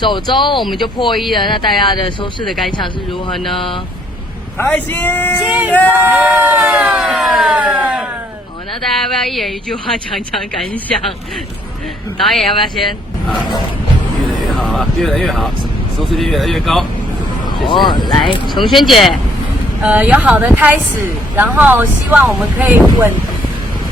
首周我们就破1了，那大家的收视的感想是如何呢？开心！兴奋！好，那大家要不要一人一句话讲感想？导演要不要先？越来越好啊，越来越好，收视率越来越高。谢谢。来，琼轩姐，有好的开始，然后希望我们可以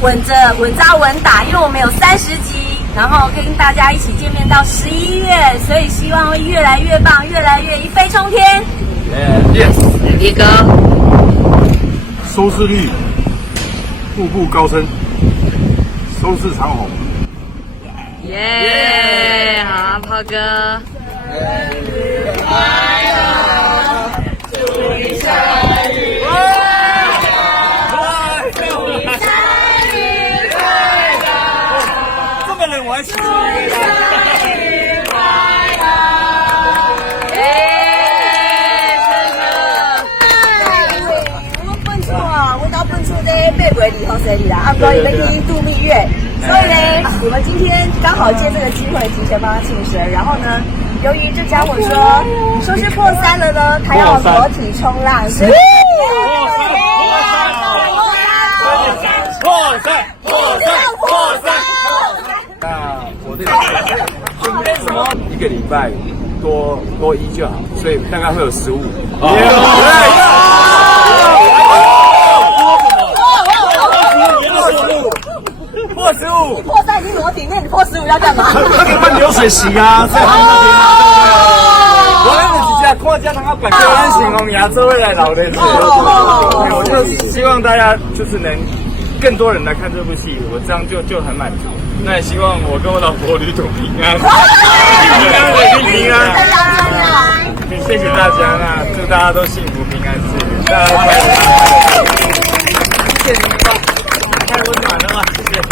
稳扎稳打，因为我们有30集，然后跟大家一起见面到11月，所以希望会越来越棒，越来越一飞冲天。Yes， 力哥，收视率步步高升，收视长红。耶！好，炮哥。这么冷我还喜欢。8月2号生日啦，阿哥也在第一度蜜月，所以呢，我们今天刚好借这个机会提前帮他庆生。然后呢，由于这家伙说收视破3了呢，他要裸体冲浪，所以破三！那我这个什么1个礼拜多1就好，所以大概会有15。破15，破3已经裸体，那你破15要干嘛？那个办流水席啊，在他们那边啊，我那是只看家堂啊，把台湾形容牙周未来老的。对，我就希望大家就是能更多人来看这部戏，我这样就很满足。那也希望我跟我老婆旅途平安，平安。谢谢大家，那祝大家都幸福平安幸运，大家快乐。谢谢你们，太温暖了嘛，谢谢。